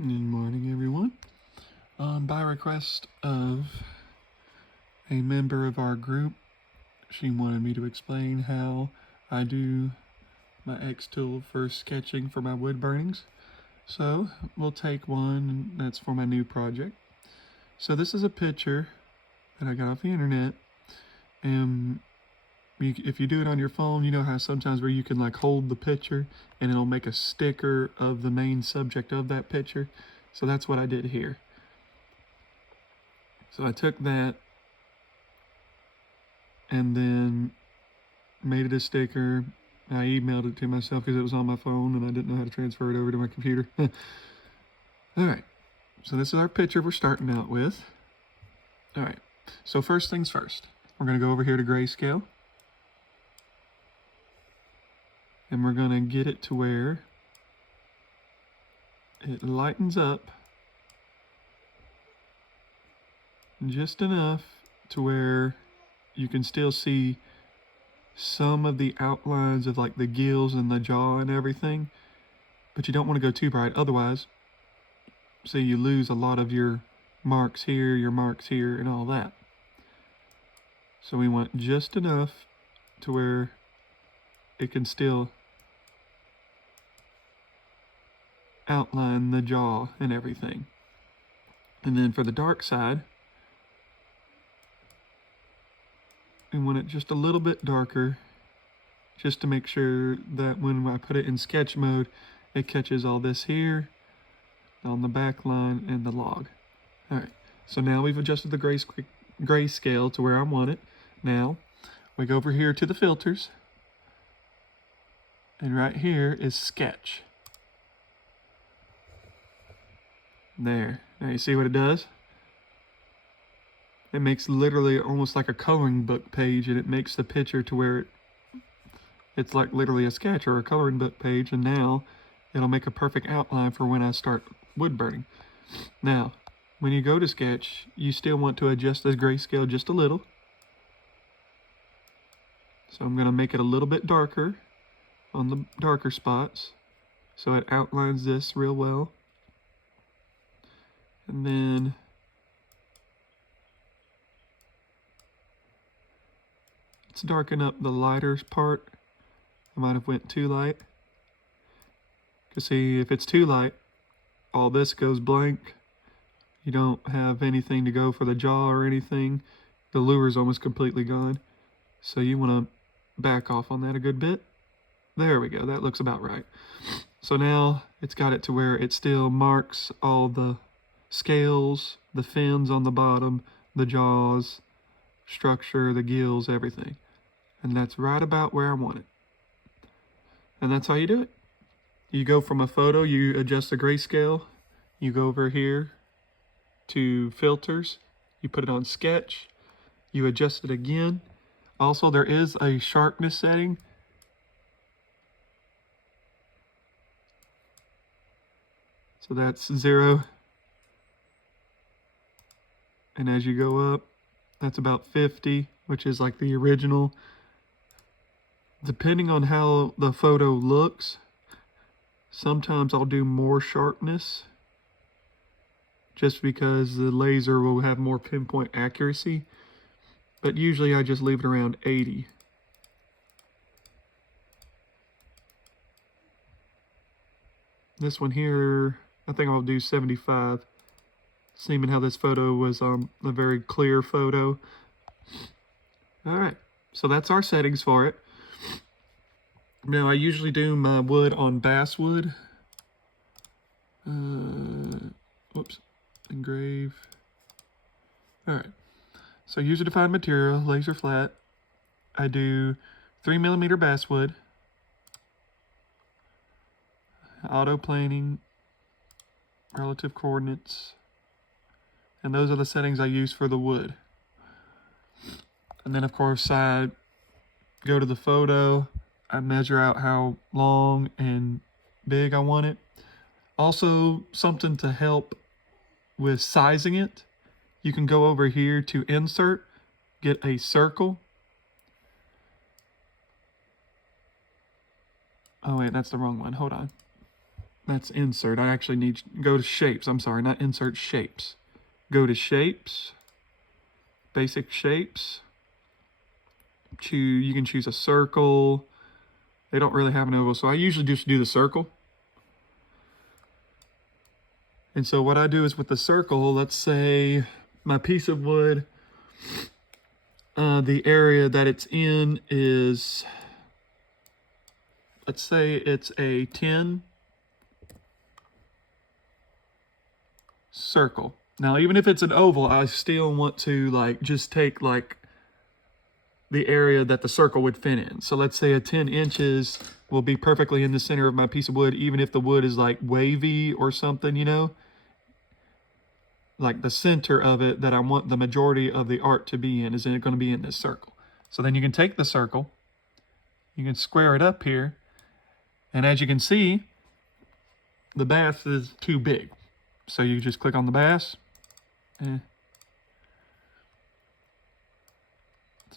Good morning, everyone. By request of a member of our group, she wanted me to explain how I do my Xtool for sketching for my wood burnings. So we'll take one that's for my new project. So this is a picture that I got off the internet, and if you do it on your phone, you know how sometimes where you can like hold the picture and it'll make a sticker of the main subject of that picture. So that's what I did here. So I took that and then made it a sticker. I emailed it to myself because it was on my phone and I didn't know how to transfer it over to my computer. Alright, so this is our picture we're starting out with. Alright, so first things first. We're going to go over here to grayscale. And we're going to get it to where it lightens up just enough to where you can still see some of the outlines of like the gills and the jaw and everything, but you don't want to go too bright, otherwise see you lose a lot of your marks here, and all that. So we want just enough to where it can still outline the jaw and everything. And then for the dark side, we want it just a little bit darker, just to make sure that when I put it in sketch mode, it catches all this here, on the back line, and the log. Alright, so now we've adjusted the grayscale to where I want it. Now, we go over here to the filters, and right here is sketch. There, now you see what it does? It makes literally almost like a coloring book page, and it makes the picture to where it's like literally a sketch or a coloring book page, and now it'll make a perfect outline for when I start wood burning. Now, when you go to sketch, you still want to adjust the grayscale just a little. So I'm going to make it a little bit darker on the darker spots, so it outlines this real well. And then let's darken up the lighter part. I might have went too light. Because see, if it's too light, all this goes blank. You don't have anything to go for the jaw or anything. The lure's almost completely gone. So you want to back off on that a good bit. There we go, that looks about right. So now it's got it to where it still marks all the scales, the fins on the bottom, the jaws, structure, the gills, everything. And that's right about where I want it. And that's how you do it. You go from a photo, you adjust the grayscale, you go over here to filters, you put it on sketch, you adjust it again. Also, there is a sharpness setting. So that's 0. And as you go up, that's about 50, which is like the original. Depending on how the photo looks, sometimes I'll do more sharpness just because the laser will have more pinpoint accuracy, but usually I just leave it around 80. This one here, I think I'll do 75, seeing how this photo was a very clear photo. Alright, so that's our settings for it. Now I usually do my wood on basswood. Whoops, engrave. Alright, so user defined material, laser flat. I do 3mm basswood, auto planing, relative coordinates, and those are the settings I use for the wood. And then of course I go to the photo, I measure out how long and big I want it. Also, something to help with sizing it, you can go over here to insert, get a circle. Oh wait, that's the wrong one, hold on. That's insert. I actually need to go to shapes. I'm sorry, not insert, shapes. Go to shapes, basic shapes. You can choose a circle. They don't really have an oval, so I usually just do the circle. And so what I do is with the circle, let's say my piece of wood, the area that it's in is, let's say it's a 10 circle. Now, even if it's an oval, I still want to like just take like the area that the circle would fit in. So let's say a 10 inches will be perfectly in the center of my piece of wood, even if the wood is like wavy or something, you know, like the center of it that I want the majority of the art to be in is going to be in this circle. So then you can take the circle, you can square it up here, and as you can see, the bass is too big. So you just click on the bass. Let's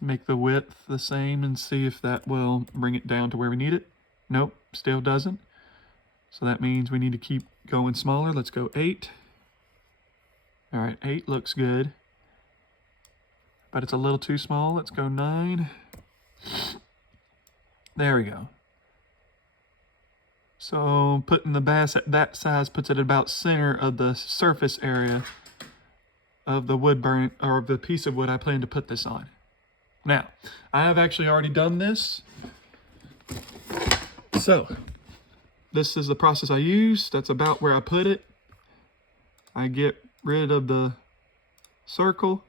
make the width the same and see if that will bring it down to where we need it. Nope, still doesn't. So that means we need to keep going smaller. Let's go 8. All right, 8 looks good, but it's a little too small. Let's go 9. There we go. So putting the bass at that size puts it at about center of the surface area of the wood burn, or of the piece of wood I plan to put this on. Now, I have actually already done this. So, this is the process I use. That's about where I put it. I get rid of the circle.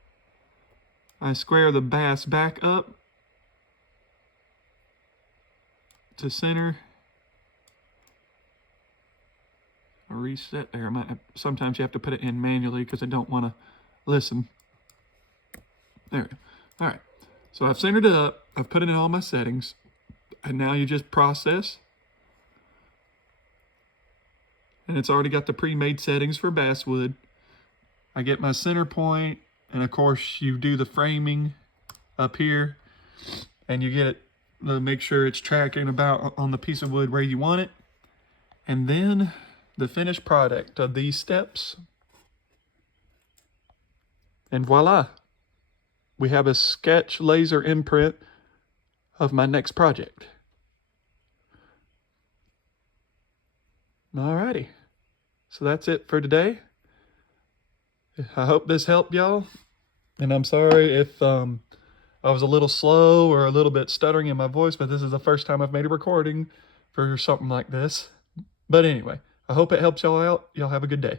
I square the bass back up to center. I reset there. Sometimes you have to put it in manually because I don't want to listen. There we go. All right. So I've centered it up, I've put it in all my settings, and now you just process. And it's already got the pre-made settings for basswood. I get my center point, and of course you do the framing up here, and you get it to make sure it's tracking about on the piece of wood where you want it. And then the finished product of these steps, and voila. We have a sketch laser imprint of my next project. Alrighty, so that's it for today. I hope this helped y'all, and I'm sorry if I was a little slow or a little bit stuttering in my voice, but this is the first time I've made a recording for something like this. But anyway, I hope it helps y'all out. Y'all have a good day.